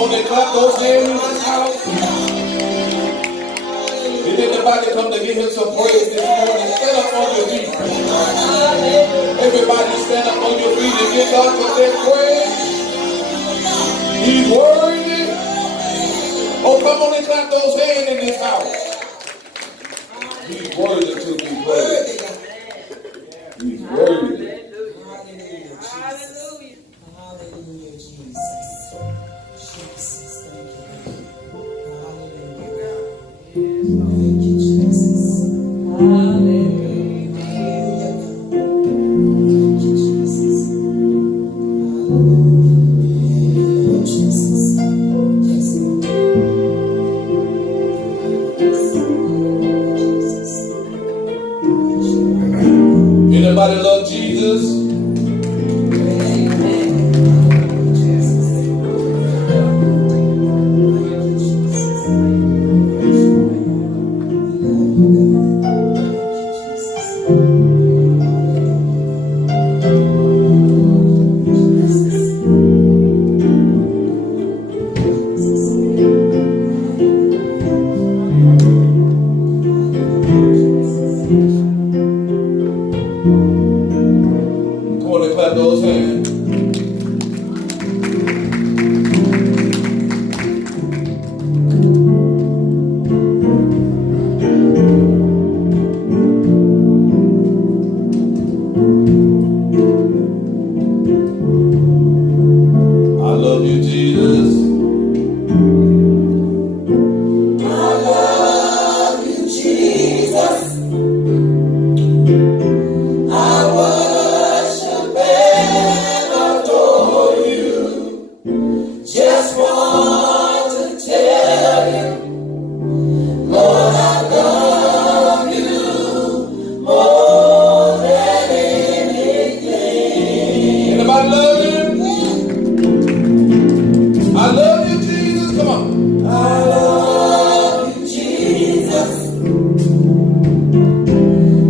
on and clap those hands in this house. If anybody come to give him some praise this morning, stand up on your feet. Everybody stand up on your feet and give God some that praise. He's worthy. Oh, come on and clap those hands in this house. He's worthy to be praised. He's worthy. Hallelujah. Hallelujah, Jesus. Jesus, thank you. Hallelujah. Thank you, Jesus. Hallelujah. Thank you, Jesus. Hallelujah. Lord Jesus. Yes, Lord. Anybody love Jesus? Come on and clap those hands. I love you, Jesus. I love you, Jesus. I worship and adore you. Just want to tell you, Lord, I love you more than anything. Anybody love him? I love you, Jesus. Come on. I love you, Jesus.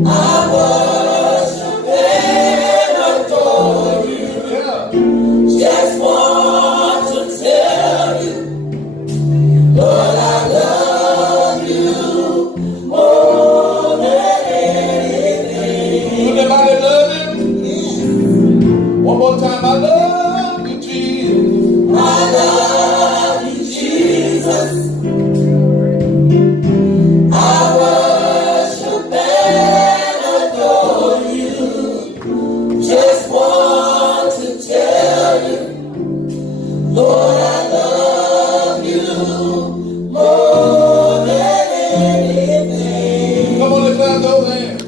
I worship and adore you. Yeah. Just want to tell you, Lord, I love you more than anything. Anybody love him? One more time. I love you, Jesus. I love you, Jesus. I worship and adore you. Just want to tell you, Lord, I love you more than anything. Come on and clap those hands.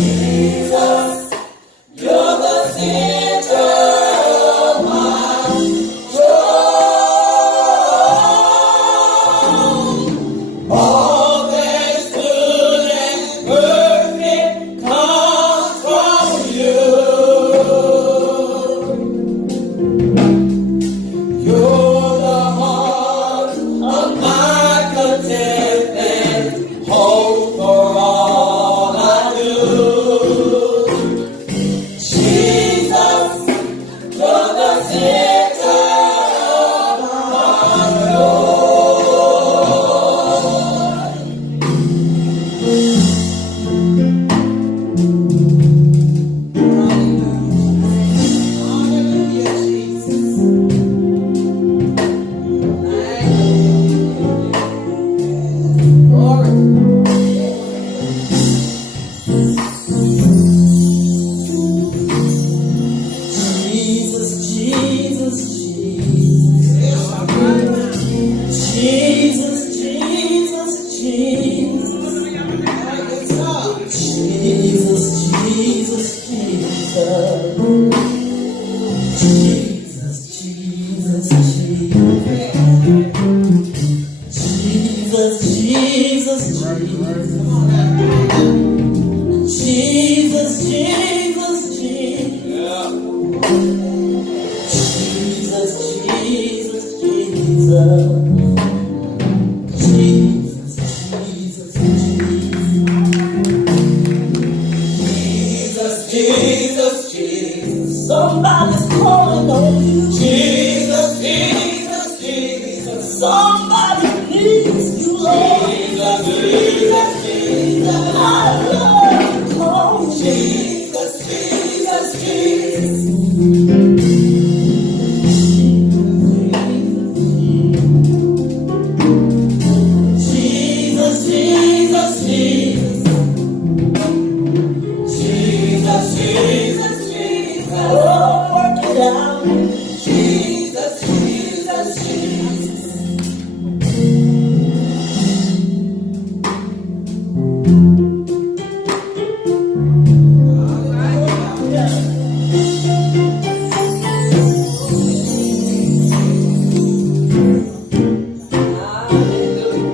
Jesus, you're the center of my joy. All that's good and perfect comes from you. You're the hope of my contentment. Hope for all I do. Somebody's calling on you. Jesus, Jesus, Jesus. Somebody needs you, Lord. Jesus, Jesus, Jesus. I love to call you. Jesus, Jesus, Jesus. Jesus, Jesus, Jesus. Jesus, Jesus, Jesus. Oh, work it out. Jesus, Jesus, Jesus.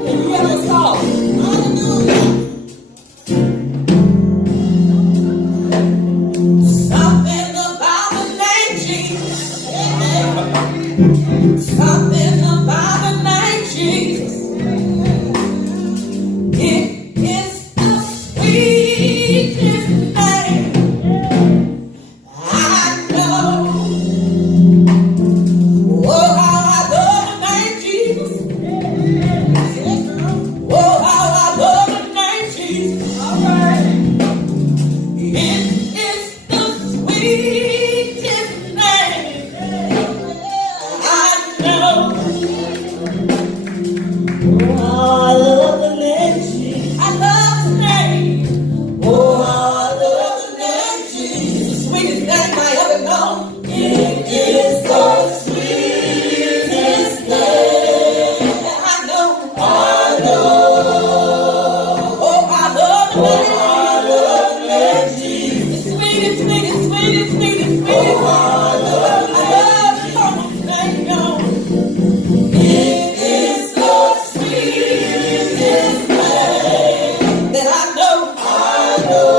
Can you hear us all? Something about the name Jesus. Something about the name Jesus. It is the sweetest name I know. Oh, how I love the name Jesus. Oh, how I love the name Jesus. All right. It is the sweetest name I know. Oh, I love the name Jesus. I love the name. Oh, I love the name Jesus. The sweetest name I ever known. It is the sweetest name I know. I know. Oh, I love the name. I love the name Jesus. The sweetest, sweetest, sweetest, sweetest, sweetest. Oh, I love the Lord's name. No. It is the sweetest name that I know. I know.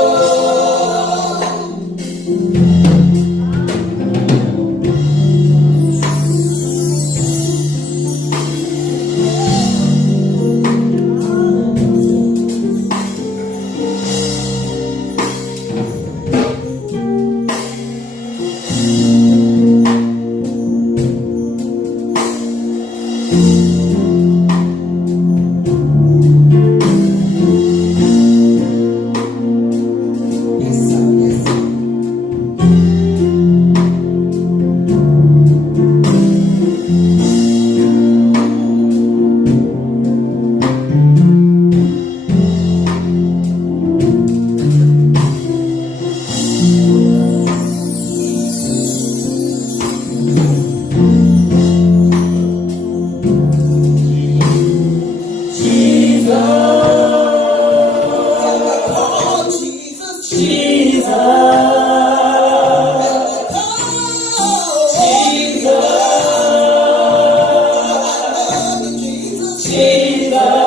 Yes, sir. Yes, sir. Jesus. Oh, Jesus. Jesus. Oh, Jesus. Jesus. Jesus.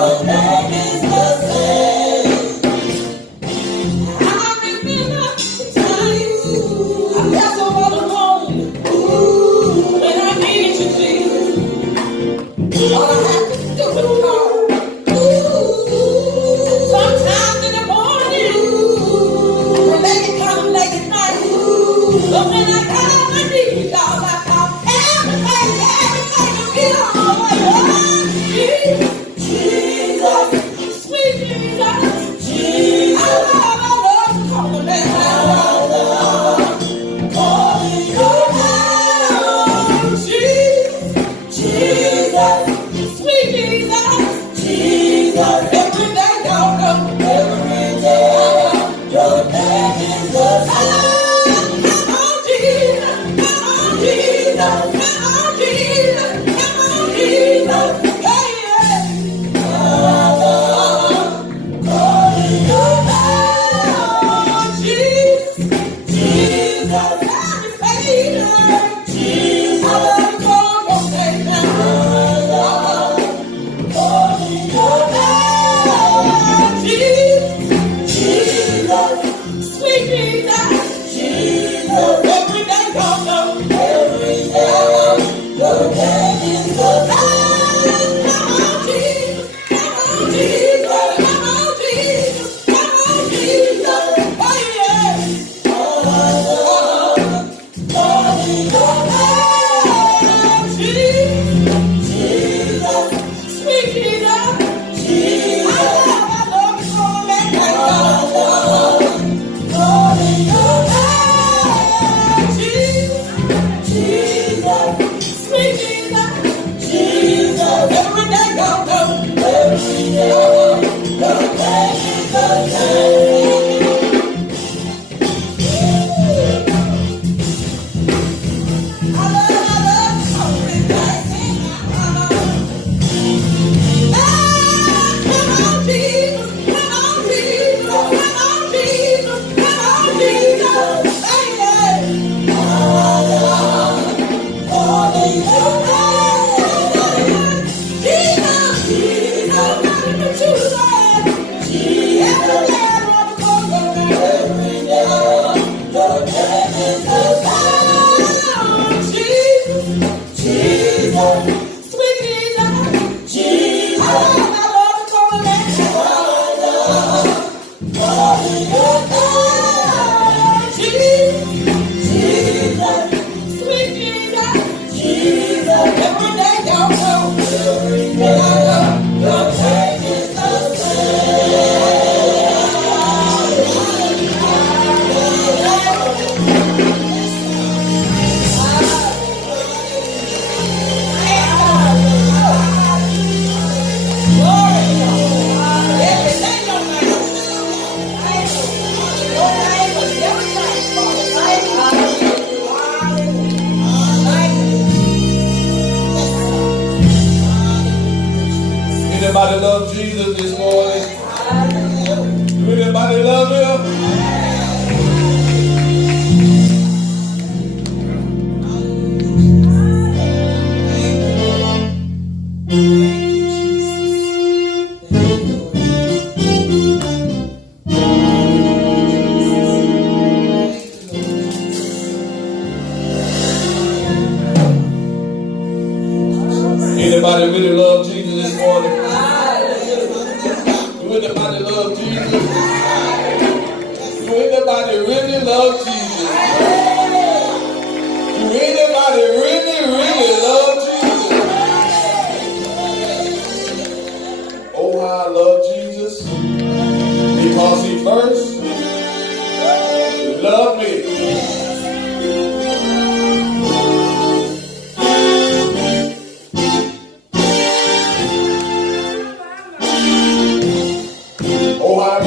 your name is the same. I remember the times I felt so all alone. When I needed you, Jesus, all I had to do was call. Sometimes in the morning, when they can come late at night. But when I got on my knees, y'all, I found everything to be all right. Jesus, sweet Jesus, Jesus. I love calling that calling your name. Jesus, sweet Jesus, Jesus. Every day, y'all know, every day, your name is the same. Anybody love Jesus this morning? Do anybody love him? Anybody really love Jesus this morning? Do anybody love Jesus? Do anybody really love Jesus? Do anybody really love Jesus? Oh, how I love Jesus because he first loved me. Oh, how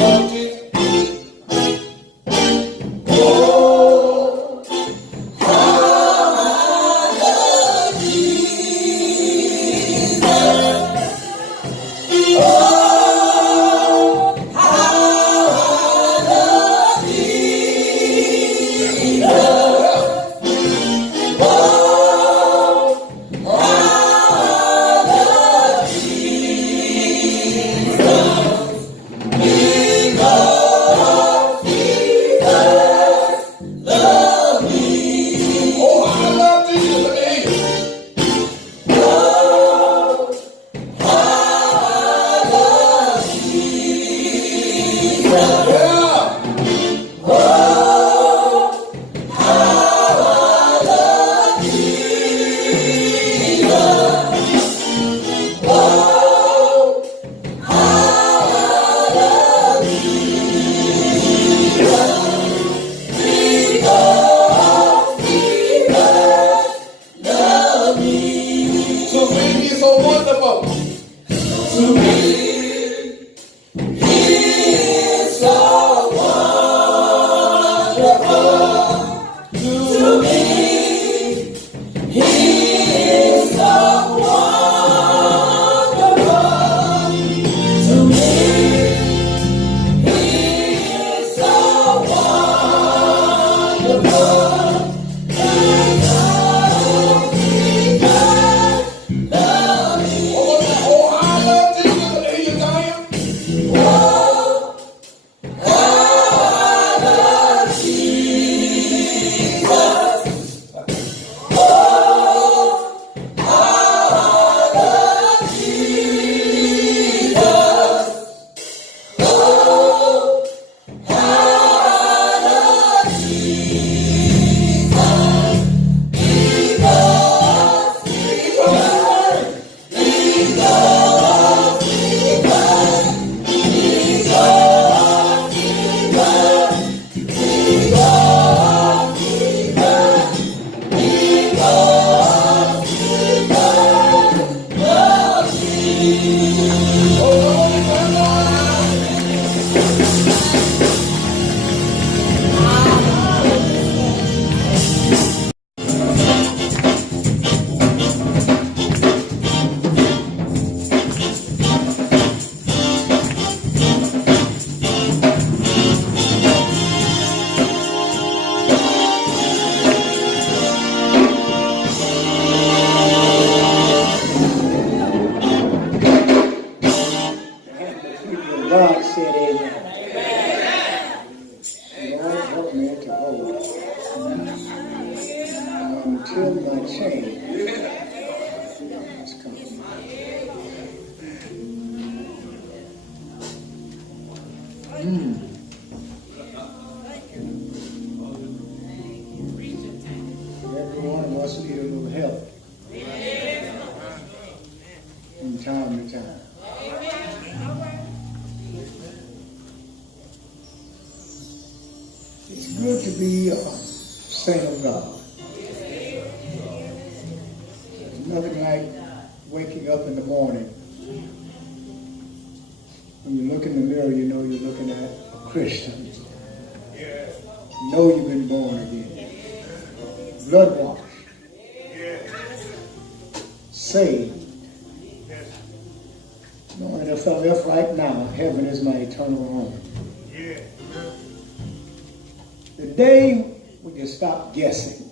Guessing,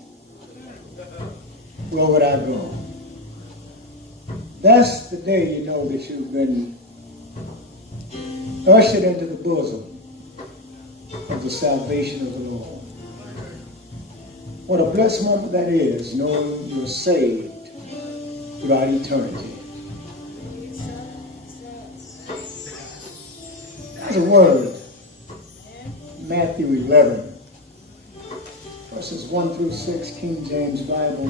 where would I go? That's the day you know that you've been ushered into the bosom of the salvation of the Lord. What a blessed moment that is, knowing you're saved throughout eternity. There's a word, Matthew 11. Verses 1 through 6, King James Bible.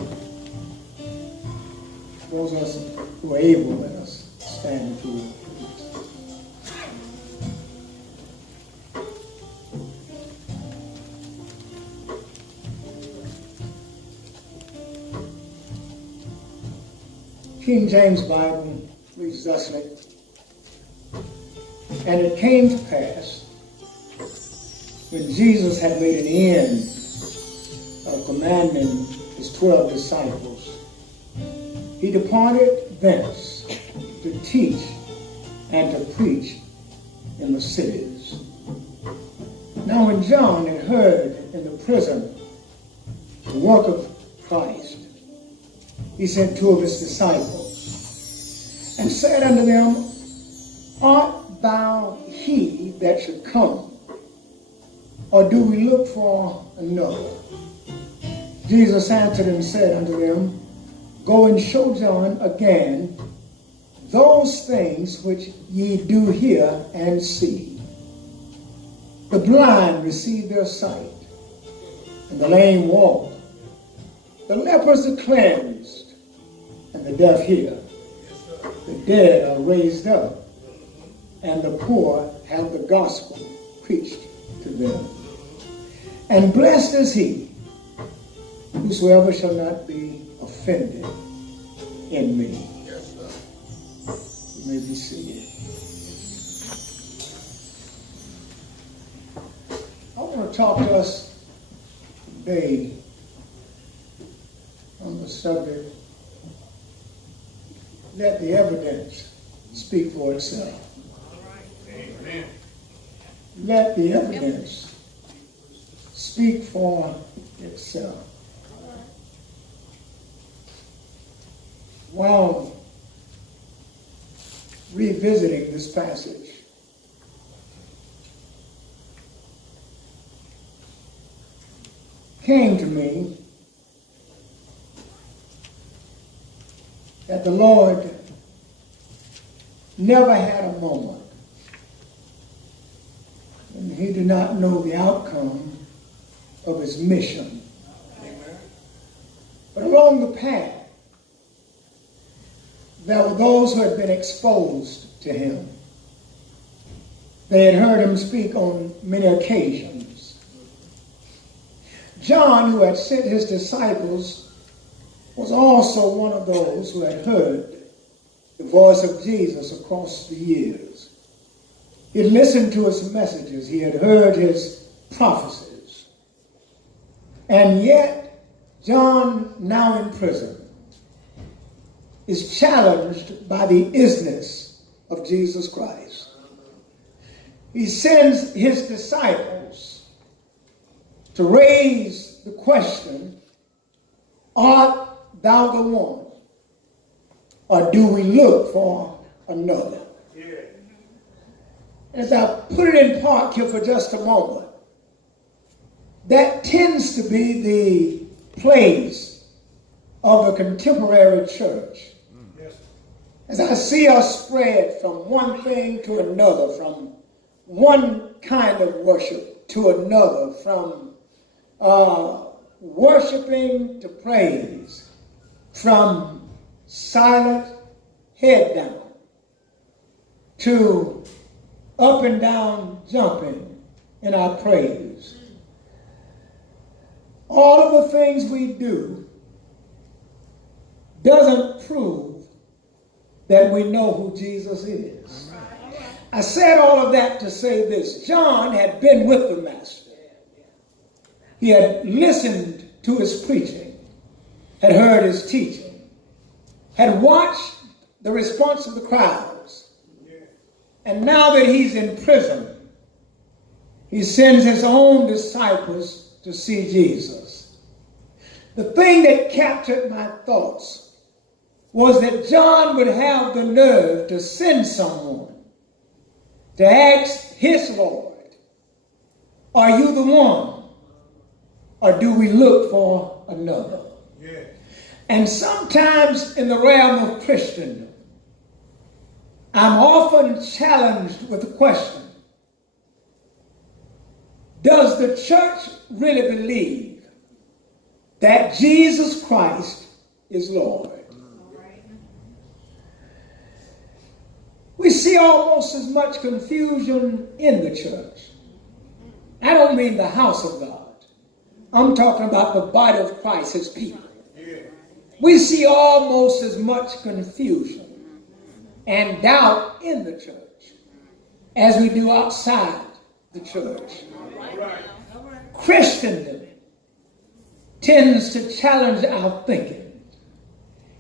Those of us who are able, let us stand to it. King James Bible reads thusly. And it came to pass, when Jesus had made an end of commanding his 12 disciples, he departed thence to teach and to preach in the cities. Now when John had heard in the prison the work of Christ, he sent 2 of his disciples and said unto them, Art thou he that should come, or do we look for another? Jesus answered and said unto them, Go and show John again those things which ye do hear and see. The blind receive their sight, and the lame walk. The lepers are cleansed, and the deaf hear. The dead are raised up, and the poor have the gospel preached to them. And blessed is he whosoever shall not be offended in me. You may be seated. I want to talk to us today on the subject, let the evidence speak for itself. Amen. Let the evidence speak for itself. While revisiting this passage, came to me that the Lord never had a moment when he did not know the outcome of his mission. But along the path, there were those who had been exposed to him. They had heard him speak on many occasions. John, who had sent his disciples, was also one of those who had heard the voice of Jesus across the years. He had listened to his messages. He had heard his prophecies. And yet, John, now in prison, is challenged by the isness of Jesus Christ. He sends his disciples to raise the question, art thou the one, or do we look for another? Yeah. As I put it in park here for just a moment, that tends to be the place of the contemporary church. As I see us spread from one thing to another, from one kind of worship to another, from worshiping to praise, from silent head down to up and down jumping in our praise. All of the things we do doesn't prove that we know who Jesus is. I said all of that to say this. John had been with the Master. He had listened to his preaching, had heard his teaching, had watched the response of the crowds. And now that he's in prison, he sends his own disciples to see Jesus. The thing that captured my thoughts was that John would have the nerve to send someone to ask his Lord, are you the one, or do we look for another? Yeah. And sometimes in the realm of Christendom, I'm often challenged with the question, does the church really believe that Jesus Christ is Lord? We see almost as much confusion in the church. I don't mean the house of God. I'm talking about the body of Christ, his people. We see almost as much confusion and doubt in the church as we do outside the church. Christendom tends to challenge our thinking.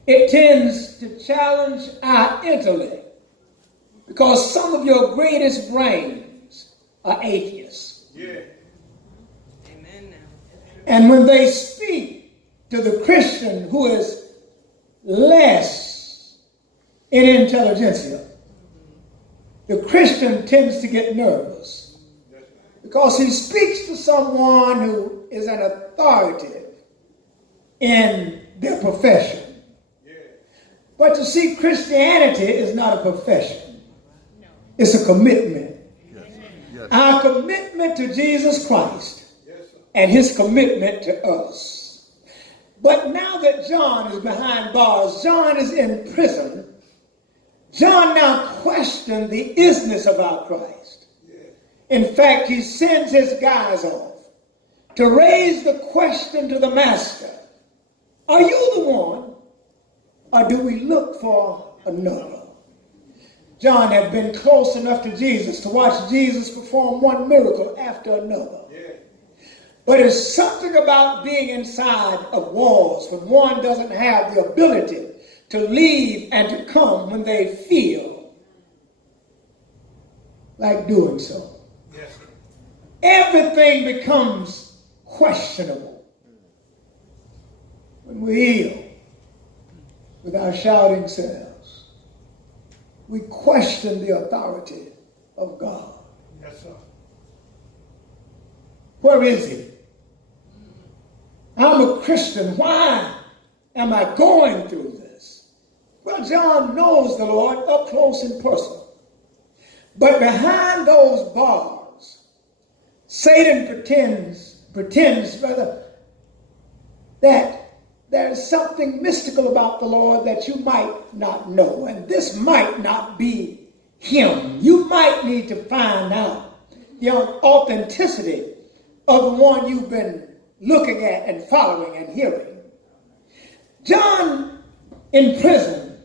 It tends to challenge our intellect. Because some of your greatest brains are atheists. Yeah. Amen. And when they speak to the Christian who is less in intelligentsia, the Christian tends to get nervous. Because he speaks to someone who is an authoritative in their profession. Yeah. But you see, Christianity is not a profession. It's a commitment. Yes. Our commitment to Jesus Christ and his commitment to us. But now that John is behind bars, John is in prison, John now questions the isness of our Christ. In fact, he sends his guys off to raise the question to the master, are you the one, or do we look for another? John had been close enough to Jesus to watch Jesus perform one miracle after another. But it's something about being inside of walls when one doesn't have the ability to leave and to come when they feel like doing so. Everything becomes questionable when we heal with our shouting selves. We question the authority of God. Yes, sir. Where is he? I'm a Christian. Why am I going through this? Well, John knows the Lord up close and personal. But behind those bars, Satan pretends rather, that there's something mystical about the Lord that you might not know. And this might not be him. You might need to find out the authenticity of the one you've been looking at and following and hearing. John, in prison,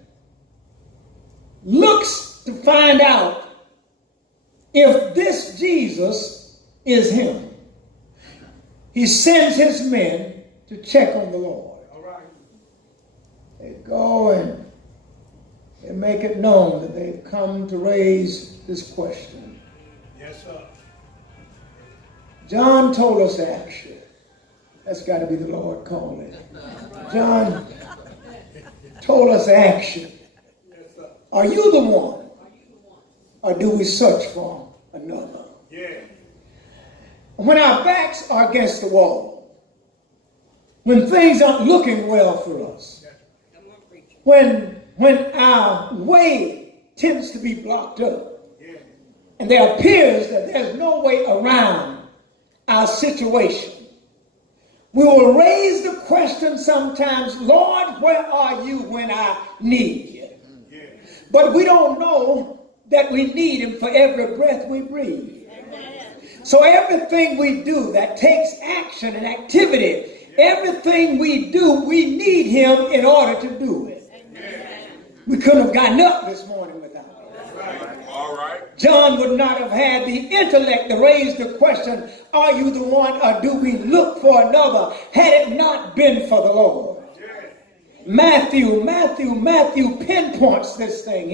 looks to find out if this Jesus is him. He sends his men to check on the Lord. They go and they make it known that they've come to raise this question. Yes, sir. John told us action. That's got to be the Lord calling. John told us action. Are you the one? Or do we search for another? Yeah. When our backs are against the wall, when things aren't looking well for us, when our way tends to be blocked up, and there appears that there's no way around our situation, we will raise the question sometimes, Lord, where are you when I need you? But we don't know that we need him for every breath we breathe. So everything we do that takes action and activity, everything we do, we need him in order to do it. We couldn't have gotten up this morning without him. All right. John would not have had the intellect to raise the question, are you the one or do we look for another, had it not been for the Lord? Matthew pinpoints this thing.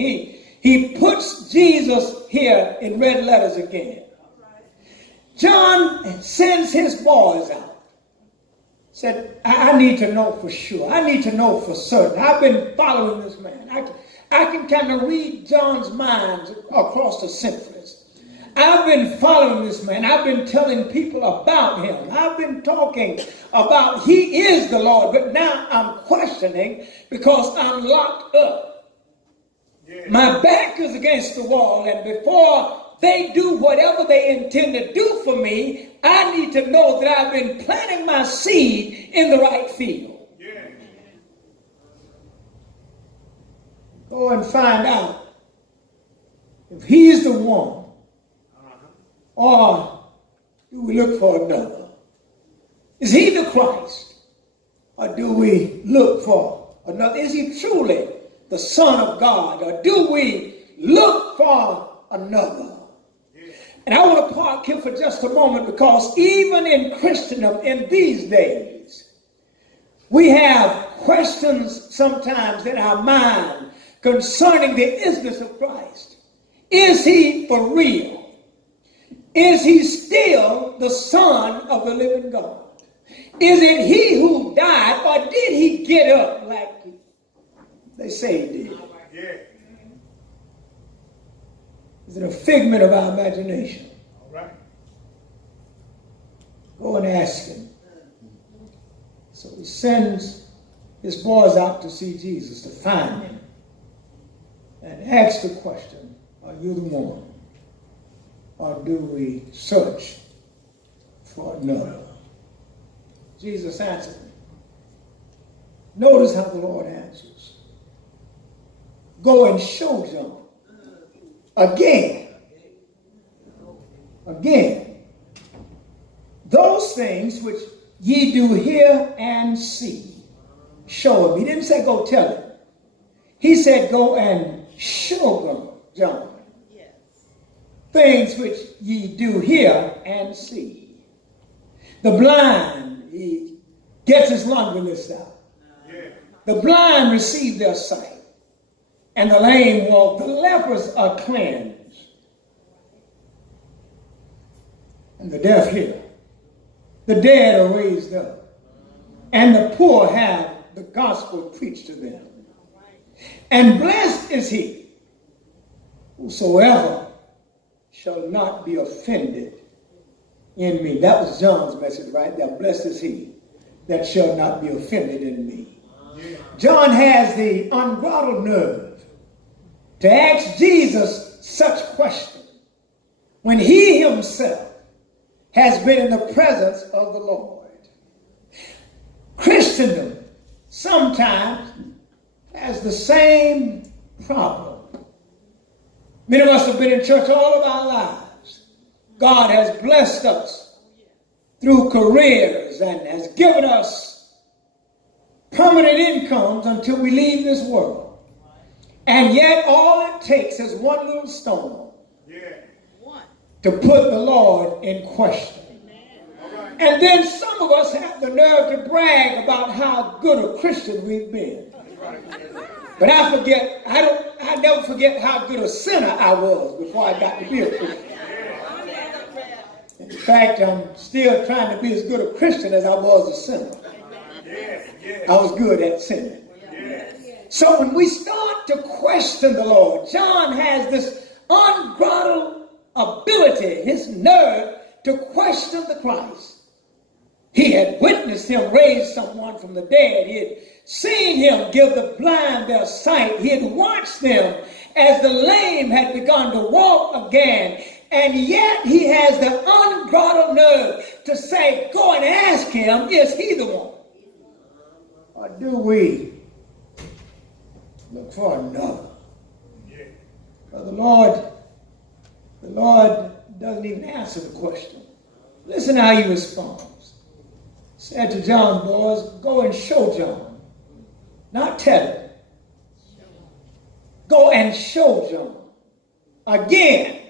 He puts Jesus here in red letters again. John sends his boys out. Said, I need to know for sure. I need to know for certain. I've been following this man. I can kind of read John's mind across the centuries. I've been following this man. I've been telling people about him. I've been talking about he is the Lord. But now I'm questioning because I'm locked up. Yeah. My back is against the wall. And before they do whatever they intend to do for me, I need to know that I've been planting my seed in the right field. Yeah. Go and find out if he's the one, or do we look for another? Is he the Christ, or do we look for another? Is he truly the Son of God, or do we look for another? And I want to park here for just a moment because even in Christendom in these days, we have questions sometimes in our mind concerning the isness of Christ. Is he for real? Is he still the Son of the living God? Is it he who died, or did he get up like they say he did? Yeah. Is it a figment of our imagination? All right. Go and ask him. So he sends his boys out to see Jesus, to find him, and ask the question, are you the one? or do we search for another? Jesus answered. Notice how the Lord answers. Go and show John. Again, those things which ye do hear and see, show him. He didn't say go tell him. He said go and show John. Things which ye do hear and see. The blind, he gets his laundry list out. The blind receive their sight, and the lame walk. The lepers are cleansed, and the deaf hear. The dead are raised up, and the poor have the gospel preached to them. And blessed is he whosoever shall not be offended in me. That was John's message right there. Blessed is he that shall not be offended in me. John has the unbridled nerve to ask Jesus such questions when he himself has been in the presence of the Lord. Christendom sometimes has the same problem. Many of us have been in church all of our lives. God has blessed us through careers and has given us permanent incomes until we leave this world. And yet all it takes is one little storm to put the Lord in question. And then some of us have the nerve to brag about how good a Christian we've been. But I never forget how good a sinner I was before I got to be a Christian. In fact, I'm still trying to be as good a Christian as I was a sinner. I was good at sinning. So when we start to question the Lord, John has this unbridled ability, his nerve, to question the Christ. He had witnessed him raise someone from the dead. He had seen him give the blind their sight. He had watched them as the lame had begun to walk again. And yet he has the unbridled nerve to say, go and ask him, is he the one? Or do we look for another? Well, the Lord doesn't even answer the question. Listen how he responds. Said to John, boys, go and show John. Not tell him. Go and show John. Again,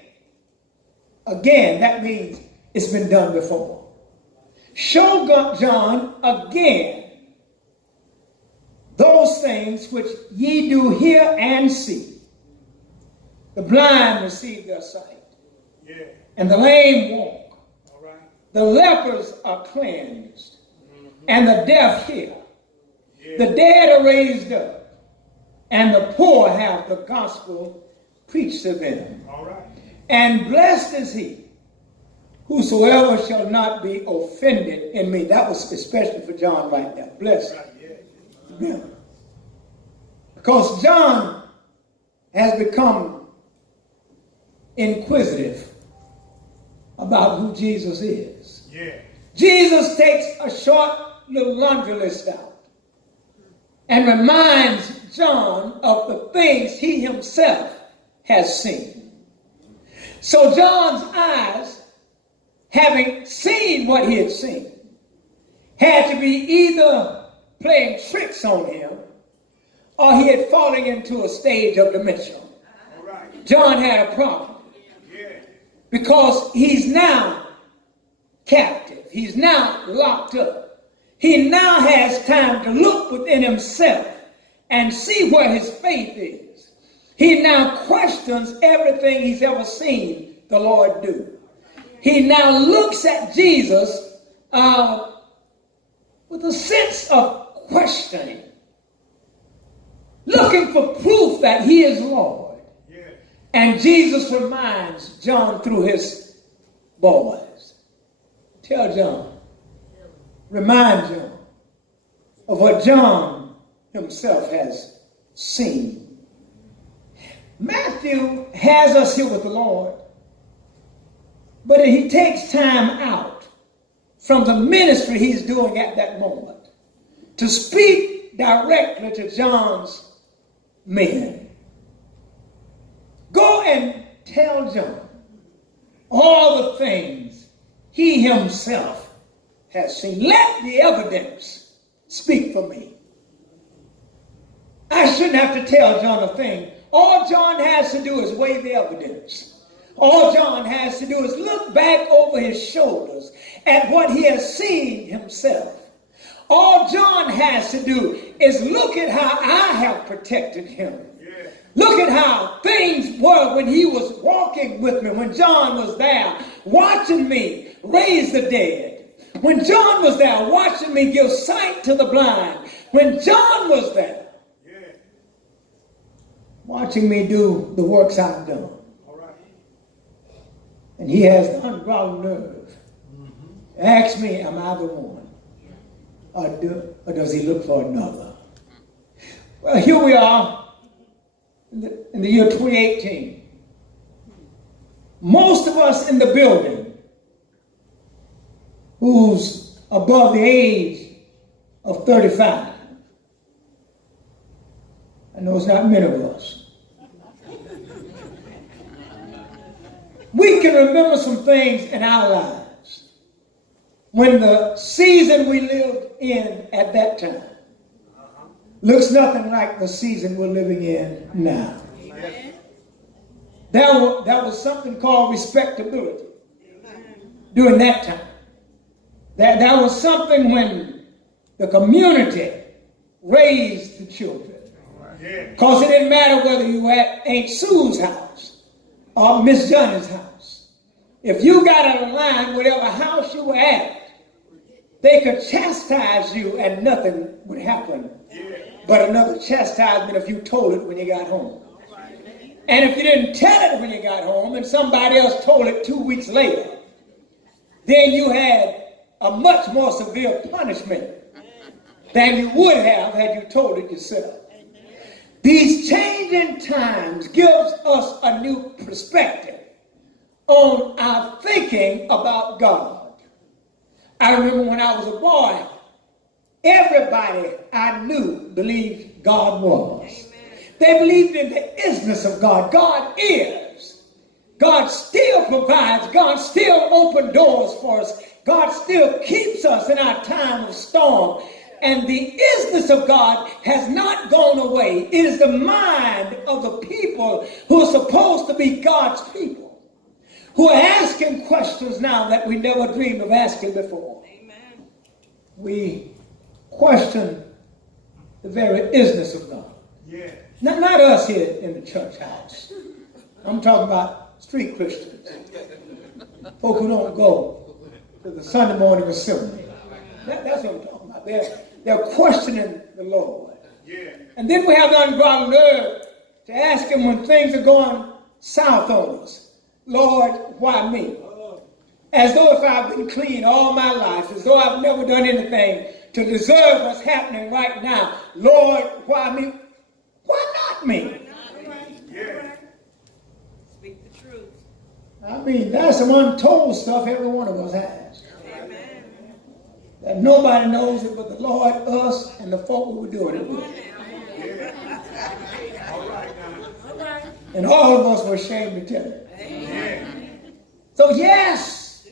that means it's been done before. Show John again those things which ye do hear and see. The blind receive their sight. And the lame walk. The lepers are cleansed. And the deaf hear. The dead are raised up. And the poor have the gospel preached to them. And blessed is he whosoever shall not be offended in me. That was especially for John right there. Blessed. Yeah. Because John has become inquisitive about who Jesus is. Jesus takes a short little laundry list out and reminds John of the things he himself has seen. So John's eyes, having seen what he had seen, had to be either playing tricks on him or he had fallen into a stage of dementia. John had a problem because he's now captive. He's now locked up. He now has time to look within himself and see where his faith is. He now questions everything he's ever seen the Lord do. He now looks at Jesus with a sense of questioning, looking for proof that he is Lord. And Jesus reminds John through his boys. Tell John, remind John of what John himself has seen. Matthew has us here with the Lord But he takes time out from the ministry he's doing at that moment to speak directly to John's men. Go and tell John all the things he himself has seen. Let the evidence speak for me. I shouldn't have to tell John a thing. All John has to do is weigh the evidence. All John has to do is look back over his shoulders at what he has seen himself. All John has to do is look at how I have protected him. Look at how things were when he was walking with me, when John was there watching me raise the dead. When John was there watching me give sight to the blind. When John was there watching me do the works I've done. And he has the unbridled nerve to ask me, am I the one? Or does he look for another? Well, here we are in the year 2018. Most of us in the building who's above the age of 35. I know it's not many of us. We can remember some things in our lives when the season we lived in at that time looks nothing like the season we're living in now. There was something called respectability during that time. There was something when the community raised the children. Because it didn't matter whether you were at Aunt Sue's house or Miss Johnny's house. If you got out of line, whatever house you were at, they could chastise you and nothing would happen but another chastisement if you told it when you got home. And if you didn't tell it when you got home and somebody else told it 2 weeks later, then you had a much more severe punishment than you would have had you told it yourself. These changing times gives us a new perspective on our thinking about God. I remember when I was a boy, everybody I knew believed God was. Amen. They believed in the isness of God. God is. God still provides. God still opens doors for us. God still keeps us in our time of storm. And the isness of God has not gone away. It is the mind of the people who are supposed to be God's people, who are asking questions now that we never dreamed of asking before. Amen. We question the very isness of God. Yeah. Not us here in the church house. I'm talking about street Christians. Folk who don't go to the Sunday morning assembly. That's what I'm talking about. They're questioning the Lord. Yeah. And then we have the unbridled nerve to ask him when things are going south on us. Lord, why me? As though if I've been clean all my life, as though I've never done anything to deserve what's happening right now. Lord, why me? Why not me? Yeah. Speak the truth. I mean, that's some untold stuff every one of us has. Amen. That nobody knows it but the Lord, us, and the folk who we're doing it with. Yeah. All right, now. And all of us were ashamed to tell it. Amen. So yes,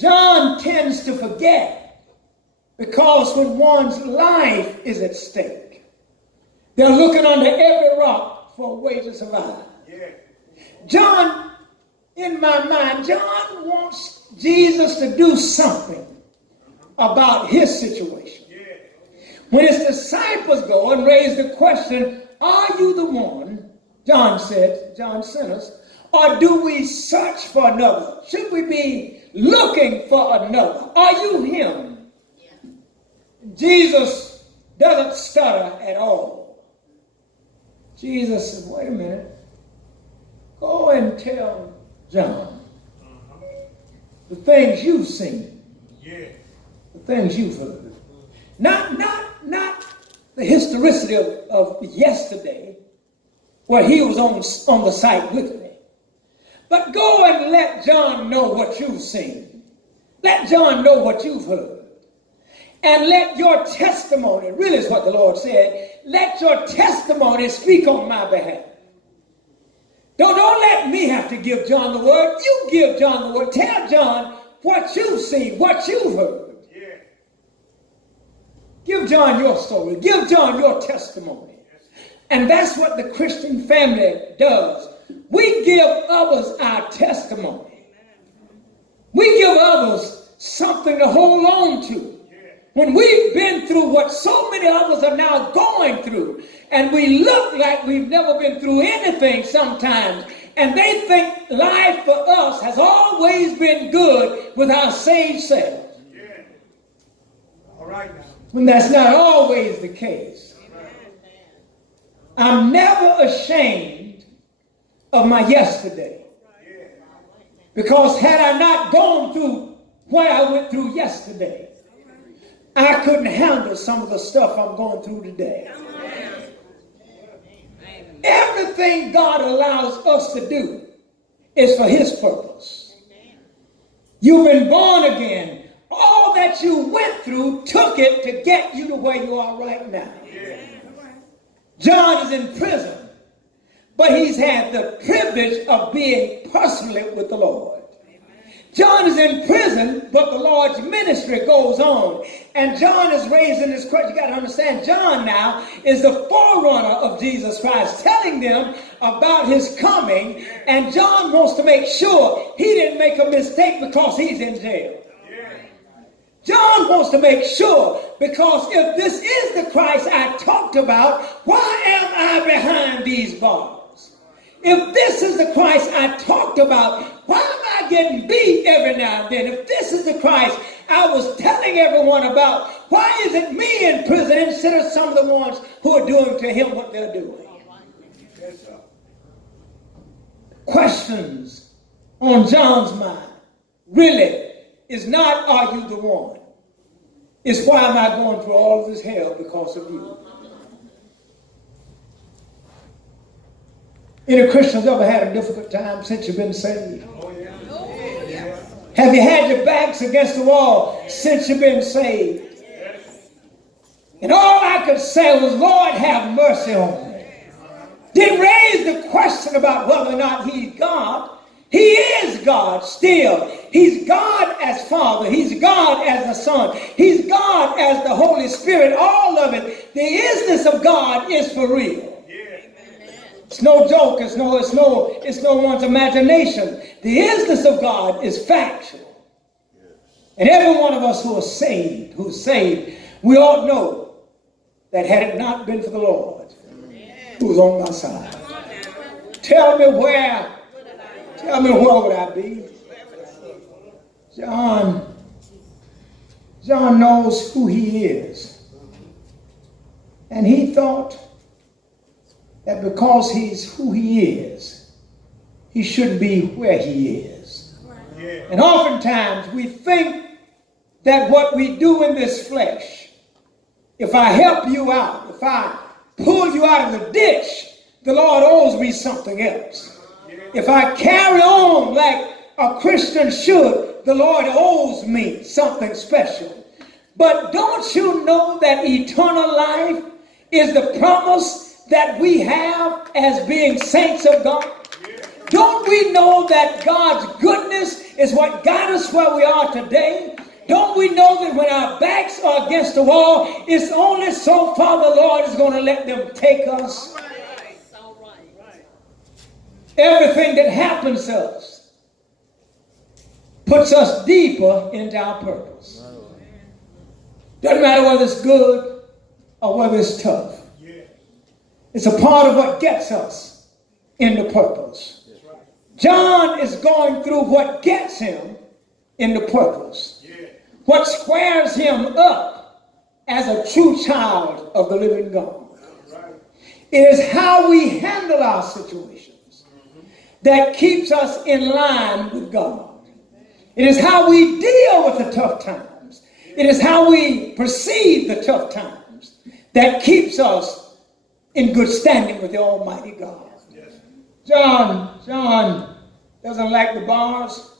John tends to forget because when one's life is at stake, they're looking under every rock for a way to survive. Yeah. John, in my mind, John wants Jesus to do something about his situation. Yeah. When his disciples go and raise the question, are you the one, John said, John sent us, or do we search for another? Should we be looking for another? Are you him? Yeah. Jesus doesn't stutter at all. Jesus said, wait a minute. Go and tell John the things you've seen. Yeah. The things you've heard. Not the historicity of yesterday, where he was on the site with me. But go and let John know what you've seen. Let John know what you've heard. And let your testimony, really is what the Lord said, let your testimony speak on my behalf. Don't let me have to give John the word. You give John the word. Tell John what you've seen, what you've heard. Yeah. Give John your story. Give John your testimony. And that's what the Christian family does. We give others our testimony. We give others something to hold on to. When we've been through what so many others are now going through, and we look like we've never been through anything sometimes, and they think life for us has always been good with our saved selves. Yeah. All right now. When that's not always the case. I'm never ashamed of my yesterday. Because had I not gone through what I went through yesterday, I couldn't handle some of the stuff I'm going through today. Everything God allows us to do is for His purpose. You've been born again. All that you went through took it to get you to where you are right now. John is in prison, but he's had the privilege of being personally with the Lord. John is in prison, but the Lord's ministry goes on. And John is raising this question. You got to understand, John now is the forerunner of Jesus Christ, telling them about His coming. And John wants to make sure he didn't make a mistake because he's in jail. John wants to make sure, because if this is the Christ I talked about, why am I behind these bars? If this is the Christ I talked about, why am I getting beat every now and then? If this is the Christ I was telling everyone about, why is it me in prison instead of some of the ones who are doing to Him what they're doing? Questions on John's mind really is not, are you the one? It's, why am I going through all of this hell because of you? Any Christians ever had a difficult time since you've been saved? Oh, yeah. Oh, yeah. Have you had your backs against the wall since you've been saved? Yes. And all I could say was, Lord, have mercy on me. Didn't raise the question about whether or not He's God. He is God still. He's God as Father. He's God as the Son. He's God as the Holy Spirit. All of it. The isness of God is for real. It's no joke. It's no one's imagination. The isness of God is factual. And every one of us who's saved, we all know that had it not been for the Lord who was on my side, tell me where would I be? John knows who he is. And he thought that because he's who he is, he shouldn't be where he is. Yeah. And oftentimes we think that what we do in this flesh, if I help you out, if I pull you out of the ditch, the Lord owes me something else. Yeah. If I carry on like a Christian should, the Lord owes me something special. But don't you know that eternal life is the promise that we have as being saints of God? Don't we know that God's goodness is what got us where we are today? Don't we know that when our backs are against the wall, it's only so far the Lord is going to let them take us? Everything that happens to us puts us deeper into our purpose. Doesn't matter whether it's good or whether it's tough. It's a part of what gets us into purpose. John is going through what gets him into purpose. What squares him up as a true child of the living God. It is how we handle our situations that keeps us in line with God. It is how we deal with the tough times. It is how we perceive the tough times that keeps us in good standing with the Almighty God. John doesn't like the bars.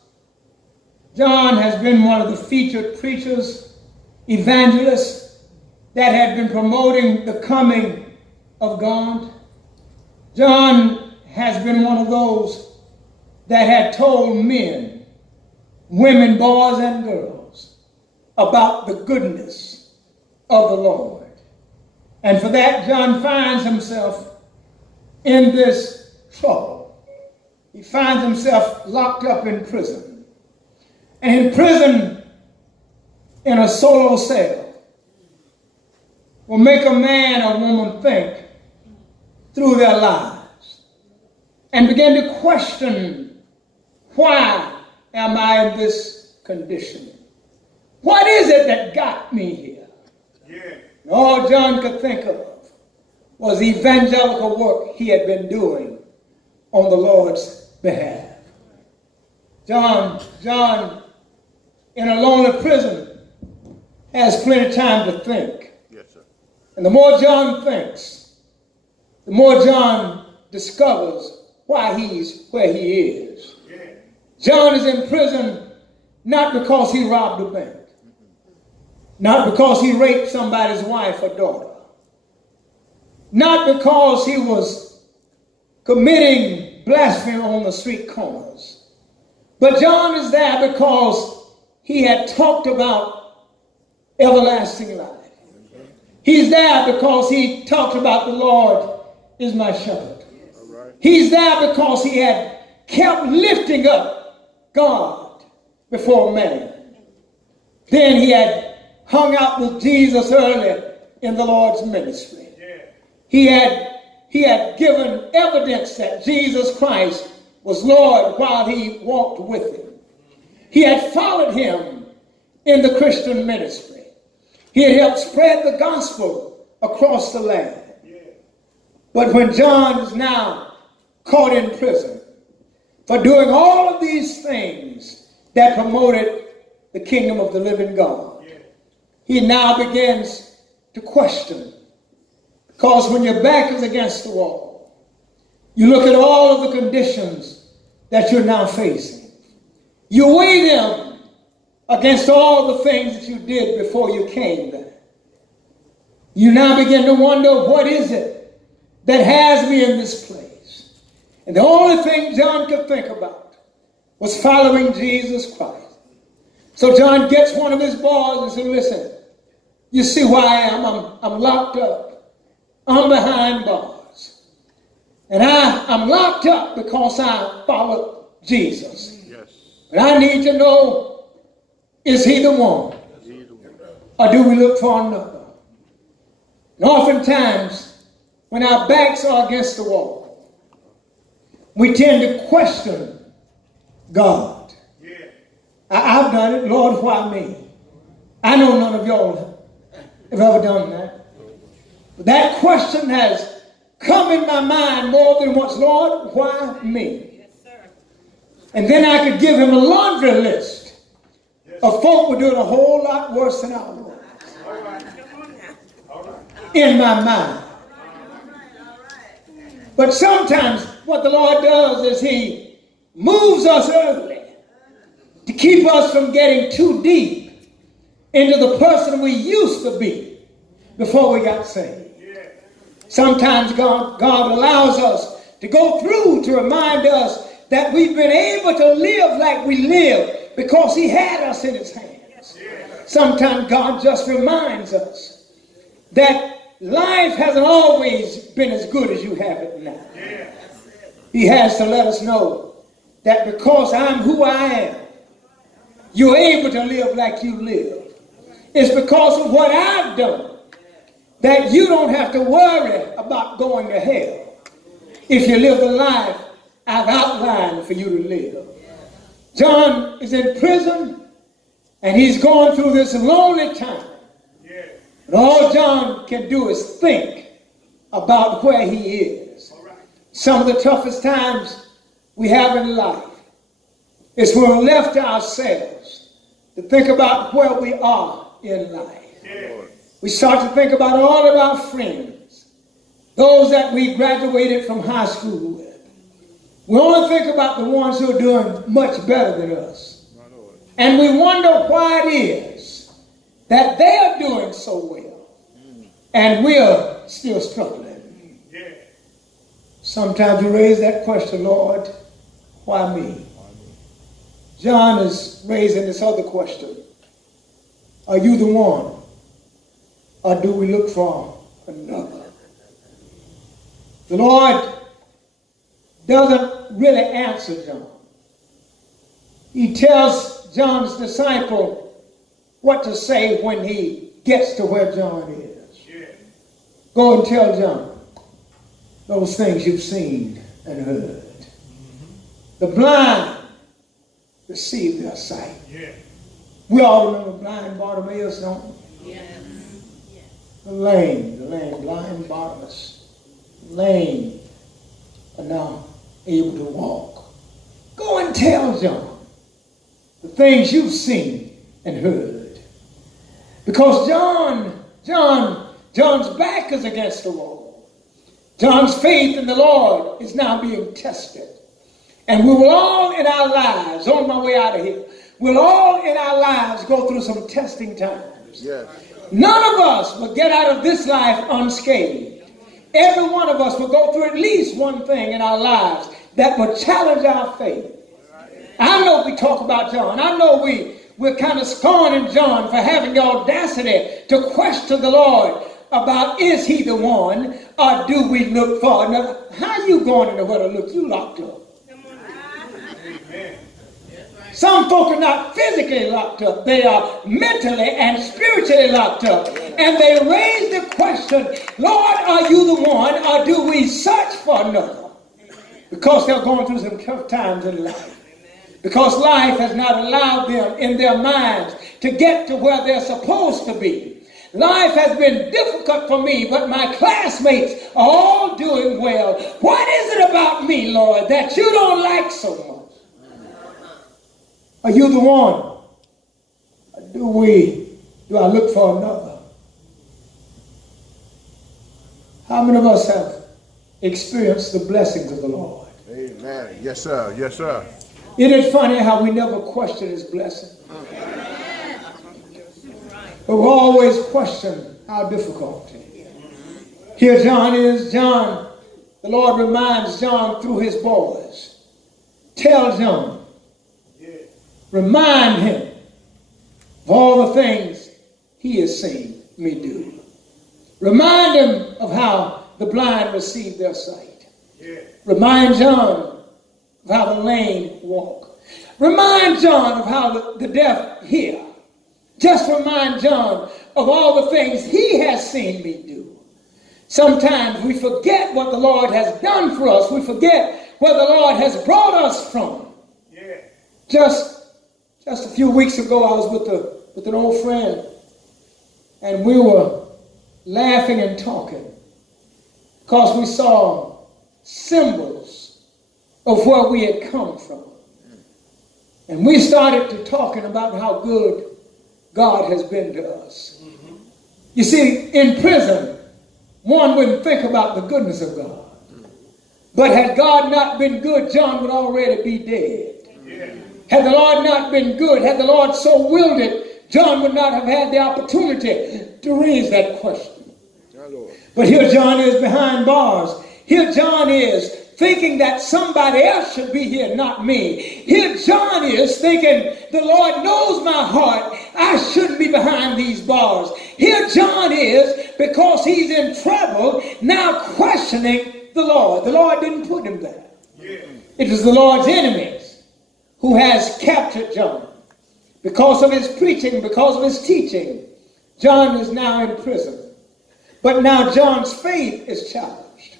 John has been one of the featured preachers, evangelists that had been promoting the coming of God. John has been one of those that had told men, women, boys, and girls about the goodness of the Lord. And for that, John finds himself in this trouble. He finds himself locked up in prison. And in prison, in a solo cell, will make a man or woman think through their lives and begin to question, why am I in this condition? What is it that got me here? Yeah. And all John could think of was the evangelical work he had been doing on the Lord's behalf. John, in a lonely prison, has plenty of time to think. Yes, sir. And the more John thinks, the more John discovers why he's where he is. Yeah. John is in prison not because he robbed a bank, not because he raped somebody's wife or daughter, not because he was committing blasphemy on the street corners, but John is there because he had talked about everlasting life. He's there because he talked about the Lord is my shepherd. He's there because he had kept lifting up God before man. Then he had hung out with Jesus earlier in the Lord's ministry. He had given evidence that Jesus Christ was Lord while he walked with him. He had followed him in the Christian ministry. He had helped spread the gospel across the land. But when John is now caught in prison for doing all of these things that promoted the kingdom of the living God, he now begins to question. Because when your back is against the wall, you look at all of the conditions that you're now facing. You weigh them against all the things that you did before you came there. You now begin to wonder, what is it that has me in this place? And the only thing John could think about was following Jesus Christ. So John gets one of his boys and says, listen, you see why I am. I'm locked up. I'm behind bars. And I'm locked up because I followed Jesus. But I need to know, is he the one? Or do we look for another? And oftentimes, when our backs are against the wall, we tend to question God. I've done it. Lord, why me? I know none of y'all have ever done that. But that question has come in my mind more than once. Lord, why me? And then I could give him a laundry list of folk who are doing a whole lot worse than I was. In my mind. But sometimes what the Lord does is he moves us early to keep us from getting too deep into the person we used to be before we got saved. Sometimes God allows us to go through to remind us that we've been able to live like we live because he had us in his hands. Sometimes God just reminds us that life hasn't always been as good as you have it now. He has to let us know that because I'm who I am, you're able to live like you live. It's because of what I've done that you don't have to worry about going to hell if you live the life I've outlined for you to live. John is in prison and he's going through this lonely time. And all John can do is think about where he is. Some of the toughest times we have in life is when we're left to ourselves to think about where we are in life. We start to think about all of our friends, those that we graduated from high school with, We only think about the ones who are doing much better than us. And we wonder why it is that they are doing so well and we're still struggling. Sometimes we raise that question, Lord, why me? John is raising this other question. Are you the one? Or do we look for another? The Lord doesn't really answer John. He tells John's disciple what to say when he gets to where John is. Go and tell John those things you've seen and heard. The blind receive their sight. We all remember blind Bartimaeus, don't we? The lame, blind Bartimaeus. Lame are now able to walk. Go and tell John the things you've seen and heard. Because John's back is against the wall. John's faith in the Lord is now being tested. And we will all in our lives, on my way out of here, we'll all in our lives go through some testing times. Yes. None of us will get out of this life unscathed. Every one of us will go through at least one thing in our lives that will challenge our faith. I know we talk about John. I know we're kind of scorning John for having the audacity to question the Lord about is he the one or do we look for another? How you going into where to look? You locked up. Some folk are not physically locked up. They are mentally and spiritually locked up. And they raise the question, Lord, are you the one or do we search for another? Because they're going through some tough times in life. Because life has not allowed them in their minds to get to where they're supposed to be. Life has been difficult for me, but my classmates are all doing well. What is it about me, Lord, that you don't like so much? Are you the one? Or do I look for another? How many of us have experienced the blessings of the Lord? Amen. Yes, sir. Yes, sir. Isn't it funny how we never question his blessing? But we always question our difficulty. Here John is. John, the Lord reminds John through his boys. Tell John. Remind him of all the things he has seen me do. Remind him of how the blind receive their sight. Remind John of how the lame walk. Remind John of how the deaf hear. Just remind John of all the things he has seen me do. Sometimes we forget what the Lord has done for us. We forget where the Lord has brought us from. Just a few weeks ago, I was with an old friend, and we were laughing and talking because we saw symbols of where we had come from. And we started to talking about how good God has been to us. You see, in prison, one wouldn't think about the goodness of God. But had God not been good, John would already be dead. Had the Lord not been good, had the Lord so willed it, John would not have had the opportunity to raise that question. But here John is behind bars. Here John is thinking that somebody else should be here, not me. Here John is thinking, the Lord knows my heart. I shouldn't be behind these bars. Here John is, because he's in trouble, now questioning the Lord. The Lord didn't put him there. It was the Lord's enemies who has captured John. Because of his preaching, because of his teaching, John is now in prison. But now John's faith is challenged.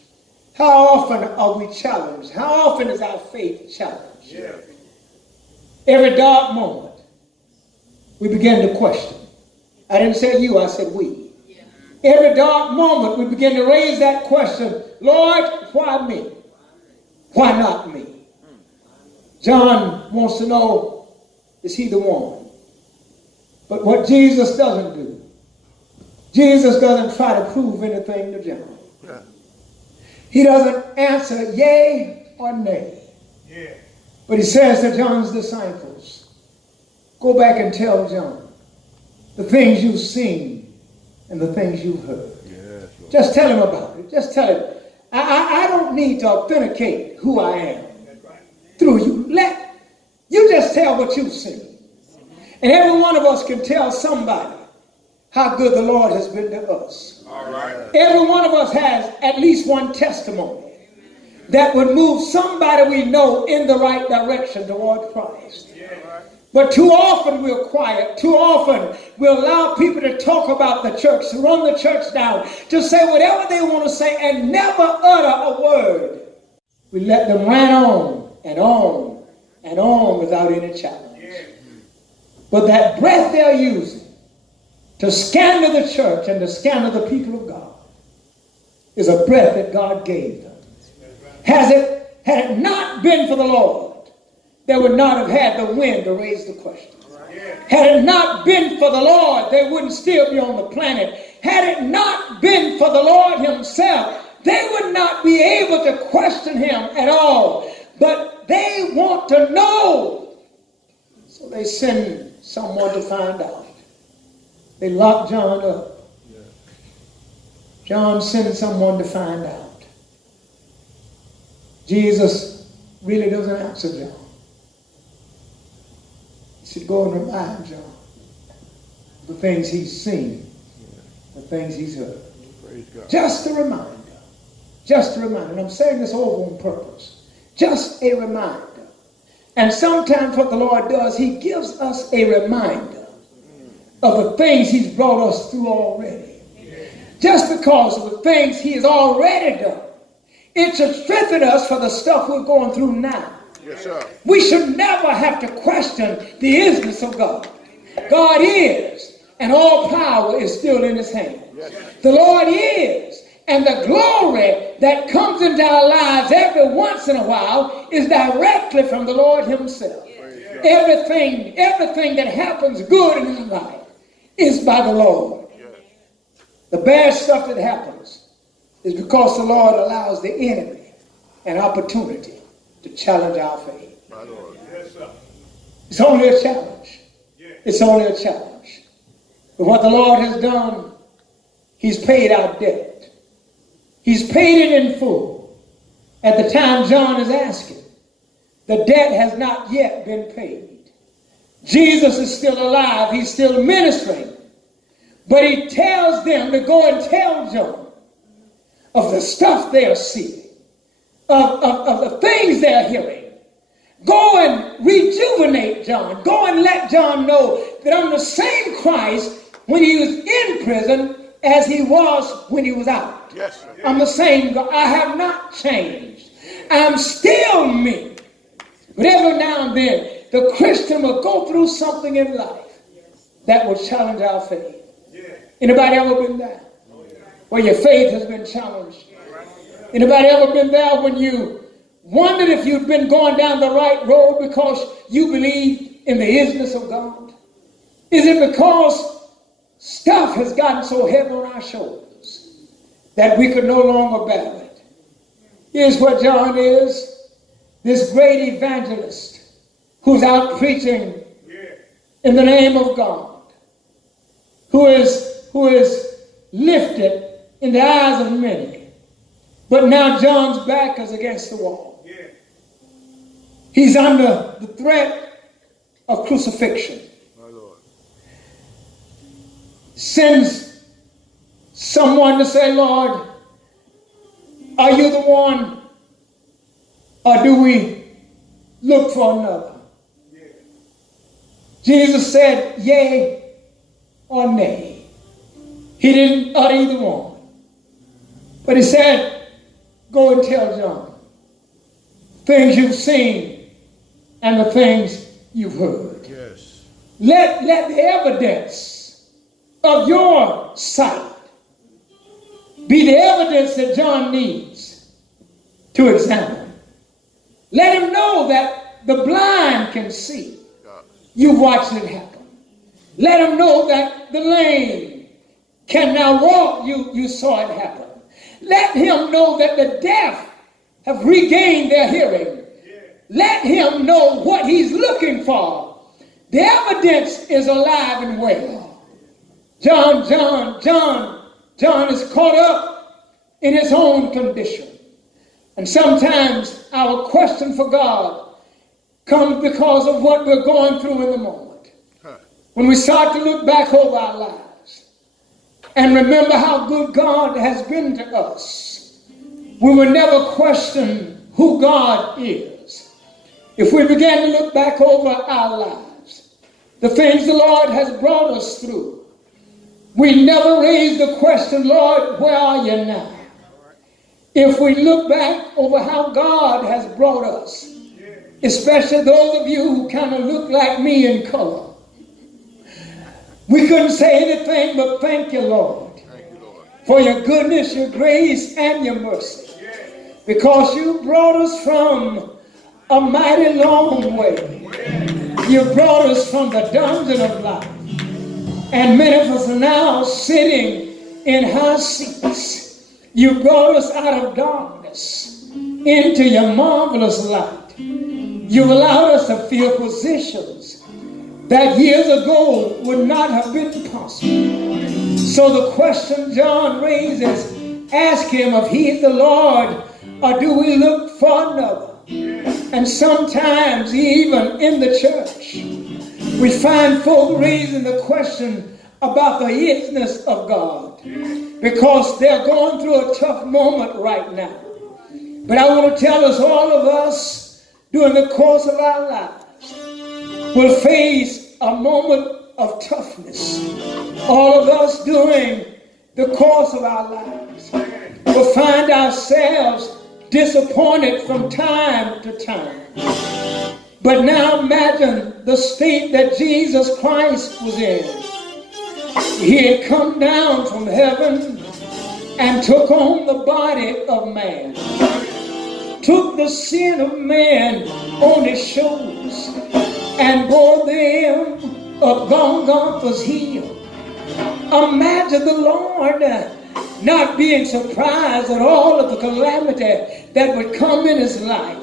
How often are we challenged? How often is our faith challenged? Every dark moment, we begin to question. I didn't say you, I said we. Every dark moment, we begin to raise that question, Lord, why me? Why not me? John wants to know, is he the one? But what Jesus doesn't do, Jesus doesn't try to prove anything to John. He doesn't answer yea or nay. But he says to John's disciples, go back and tell John the things you've seen and the things you've heard. Yes, Lord. Just tell him about it. Just tell him. I don't need to authenticate who I am through you. You just tell what you've seen. And every one of us can tell somebody how good the Lord has been to us. All right. Every one of us has at least one testimony that would move somebody we know in the right direction toward Christ. But too often we're quiet. Too often we allow people to talk about the church, to run the church down, to say whatever they want to say and never utter a word. We let them run on and on and on without any challenge. But that breath they're using to scandal the church and to scandal the people of God is a breath that God gave them. Had it not been for the Lord, they would not have had the wind to raise the question. Had it not been for the Lord, they wouldn't still be on the planet. Had it not been for the Lord himself, they would not be able to question him at all. But they want to know. So they send someone to find out. They lock John up. John sends someone to find out. Jesus really doesn't answer John. He said, go and remind John the things he's seen, the things he's heard. Praise God. Just a reminder. Just a reminder. And I'm saying this over on purpose. Just a reminder. And sometimes what the Lord does, he gives us a reminder of the things he's brought us through already. Just because of the things he has already done, it should strengthen us for the stuff we're going through now. Yes, sir. We should never have to question the isness of God. God is, and all power is still in his hand. The Lord is, and the glory that comes into our lives every once in a while is directly from the Lord himself. Everything that happens good in his life is by the Lord. The bad stuff that happens is because the Lord allows the enemy an opportunity to challenge our faith. My Lord. It's only a challenge. It's only a challenge. But what the Lord has done, he's paid our debt. He's paid it in full. At the time John is asking, the debt has not yet been paid. Jesus is still alive. He's still ministering. But he tells them to go and tell John of the stuff they are seeing, of the things they're hearing. Go and rejuvenate John. Go and let John know that I'm the same Christ when he was in prison as he was when he was out. Yes, sir. I'm the same God. I have not changed. I'm still me. But every now and then, the Christian will go through something in life that will challenge our faith. Anybody ever been there? Where your faith has been challenged? Anybody ever been there when you wondered if you'd been going down the right road because you believe in the isness of God? Is it because stuff has gotten so heavy on our shoulders that we could no longer bear it? Here's what John is, this great evangelist who's out preaching in the name of God, who is lifted in the eyes of many. But now John's back is against the wall. He's under the threat of crucifixion. My Lord. Sends someone to say, Lord, are you the one? Or do we look for another? Jesus said, yea or nay. He didn't utter either one. But he said, go and tell John things you've seen and the things you've heard. Yes. Let the evidence of your sight be the evidence that John needs to examine. Let him know that the blind can see. You've watched it happen. Let him know that the lame can now walk. You saw it happen. Let him know that the deaf have regained their hearing. let him know what he's looking for. The evidence is alive and well. John is caught up in his own condition. And sometimes our question for God comes because of what we're going through in the moment. When we start to look back over our lives and remember how good God has been to us, we will never question who God is. If we begin to look back over our lives, the things the Lord has brought us through, we never raise the question, Lord, where are you now? If we look back over how God has brought us, especially those of you who kind of look like me in color, we couldn't say anything but thank you, Lord, for your goodness, your grace, and your mercy. Because you brought us from a mighty long way. You brought us from the dungeon of life. And many of us are now sitting in high seats. You brought us out of darkness into your marvelous light. You allowed us to fill positions that years ago would not have been possible. So the question John raises, ask him if he is the Lord, or do we look for another? And sometimes even in the church, we find folk raising the question about the isness of God, because they're going through a tough moment right now. But I want to tell us, all of us during the course of our lives will face a moment of toughness. All of us during the course of our lives will find ourselves disappointed from time to time. But now imagine the state that Jesus Christ was in. He had come down from heaven and took on the body of man, took the sin of man on his shoulders and bore them up Golgotha's hill. Imagine the Lord not being surprised at all of the calamity that would come in his life.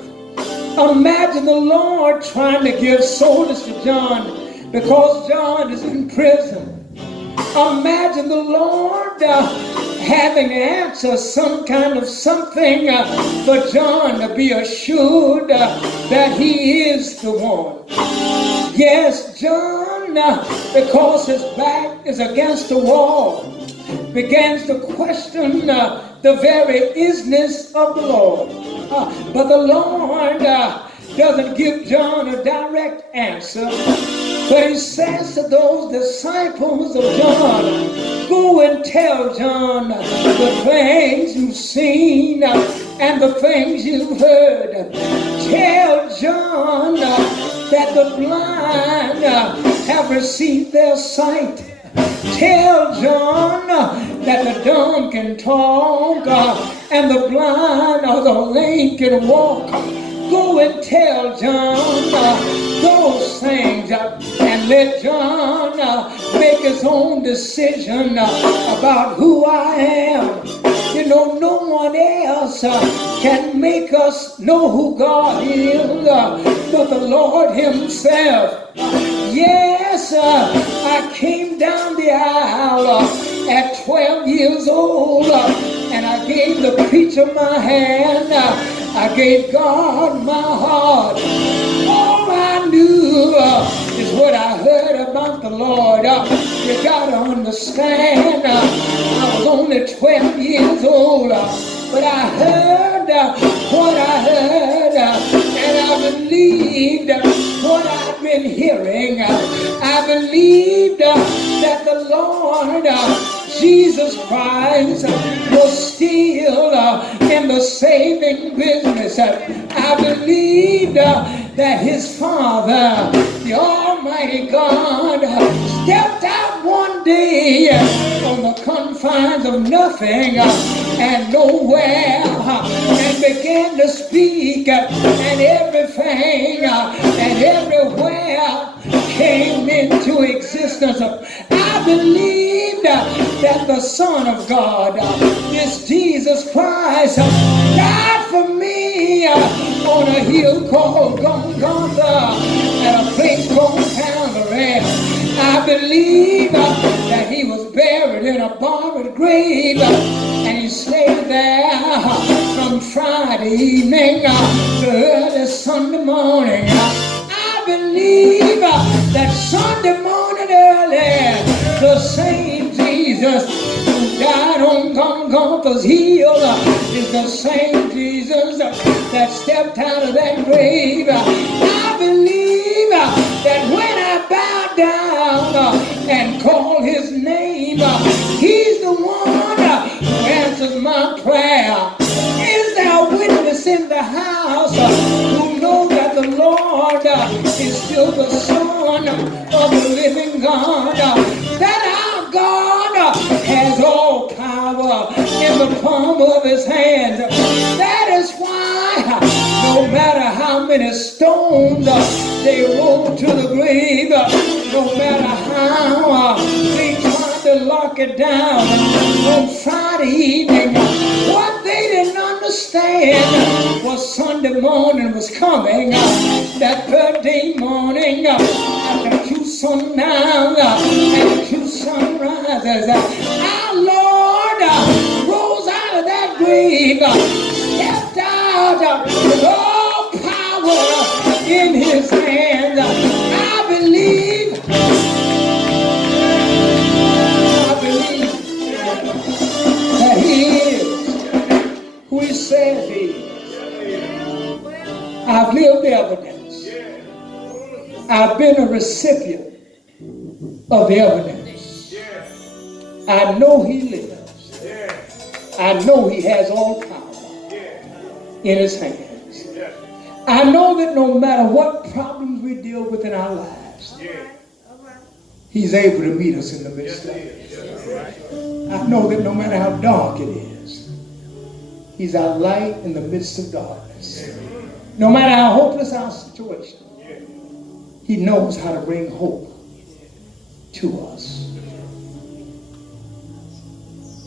Imagine the Lord trying to give solace to John because John is in prison. Imagine the Lord having to answer some kind of something for John to be assured that he is the one. Yes, John, because his back is against the wall, begins to question the very isness of the Lord. But the Lord doesn't give John a direct answer, but he says to those disciples of John, go and tell John the things you've seen and the things you've heard. Tell John that the blind have received their sight. Tell John that the dumb can talk and the blind or the lame can walk. Go and tell John those things and let John make his own decision about who I am. You know, no one else can make us know who God is but the Lord himself. Yes, I came down the aisle at 12 years old and I gave the preacher my hand. I gave God my heart. All I knew is what I heard about the Lord. You gotta understand, I was only 12 years old, but I heard what I heard, and I believed what I've been hearing. I believed that the Lord Jesus Christ was still in the saving business. I believed that his Father, the Almighty God, stepped out one day on the confines of nothing and nowhere and began to speak, and everything and everywhere came into existence. I believed that the Son of God, this Jesus Christ, died for me on a hill called Golgotha and a place called Calvary. I believe that he was buried in a borrowed grave, and he stayed there from Friday evening to early Sunday morning. I believe that Sunday morning early, the same Jesus who died on Golgotha's hill is the same Jesus that stepped out of that grave. I believe that when I bow down and call his name, he's the one who answers my prayer. Is there a witness in the house who knows that the Lord is still the Son of the living God? That our God has all power in the palm of his hand. That is why no matter how many stones they roll to the grave, no matter how they try to lock it down on Friday evening, what they didn't understand was Sunday morning was coming. That birthday morning, after two sundowns and two sunrises, our Lord rose out of that grave, stepped out with all power in his hand. I believe that he is who he says he is. I've lived evidence. I've been a recipient of the evidence. I know he lives. I know he has all power in his hands. I know that no matter what problems we deal with in our lives, he's able to meet us in the midst of it. I know that no matter how dark it is, he's our light in the midst of darkness. No matter how hopeless our situation, he knows how to bring hope to us.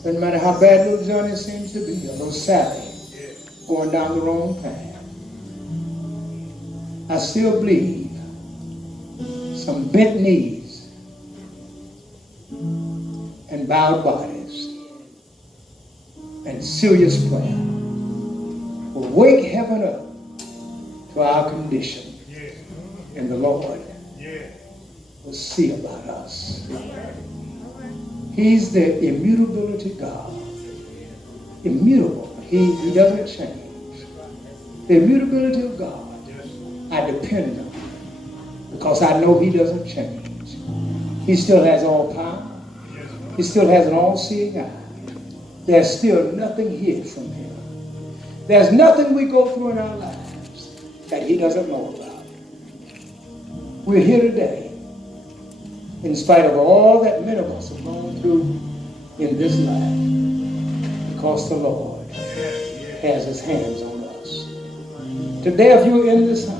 Doesn't matter how bad little Johnny seems to be, or little Sally going down the wrong path, I still believe some bent knees and bowed bodies and serious prayer will wake heaven up to our condition, and the Lord will see about us. He's the immutability God. Immutable. He doesn't change. The immutability of God I depend on, because I know he doesn't change. He still has all power. He still has an all-seeing eye. There's still nothing hid from him. There's nothing we go through in our lives that he doesn't know about. We're here today in spite of all that many of us have gone through in this life, because the Lord has his hands on us. Today, if you're in this house